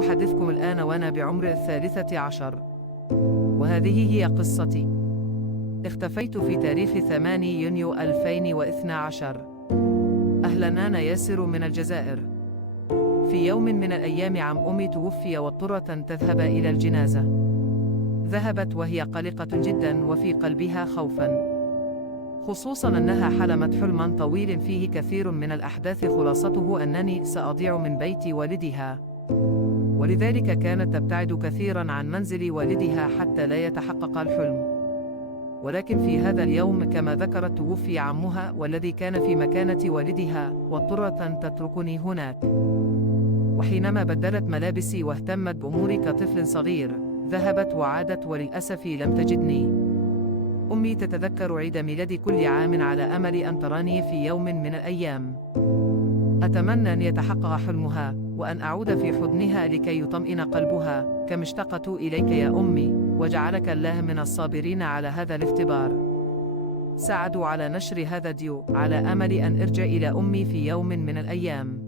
سأحدثكم الآن وأنا بعمر 13، وهذه هي قصتي. اختفيت في تاريخ 8 يونيو 2012. أهلا، أنا ياسر من الجزائر. في يوم من الأيام عم أمي توفي واضطرت أن تذهب إلى الجنازة. ذهبت وهي قلقة جدا وفي قلبها خوفا، خصوصا أنها حلمت حلما طويل فيه كثير من الأحداث، خلاصته أنني سأضيع من بيت والدها، ولذلك كانت تبتعد كثيرا عن منزل والدها حتى لا يتحقق الحلم. ولكن في هذا اليوم كما ذكرت توفي عمها والذي كان في مكانة والدها، واضطرت أن تتركني هناك. وحينما بدلت ملابسي واهتمت بأموري كطفل صغير، ذهبت وعادت وللأسف لم تجدني. أمي تتذكر عيد ميلادي كل عام على أمل أن تراني في يوم من الأيام. أتمنى أن يتحقق حلمها وأن أعود في حضنها لكي يطمئن قلبها كما اشتقت إليك يا أمي، وجعلك الله من الصابرين على هذا الاختبار. ساعدوا على نشر هذا الفيديو على أمل أن أرجع إلى أمي في يوم من الأيام.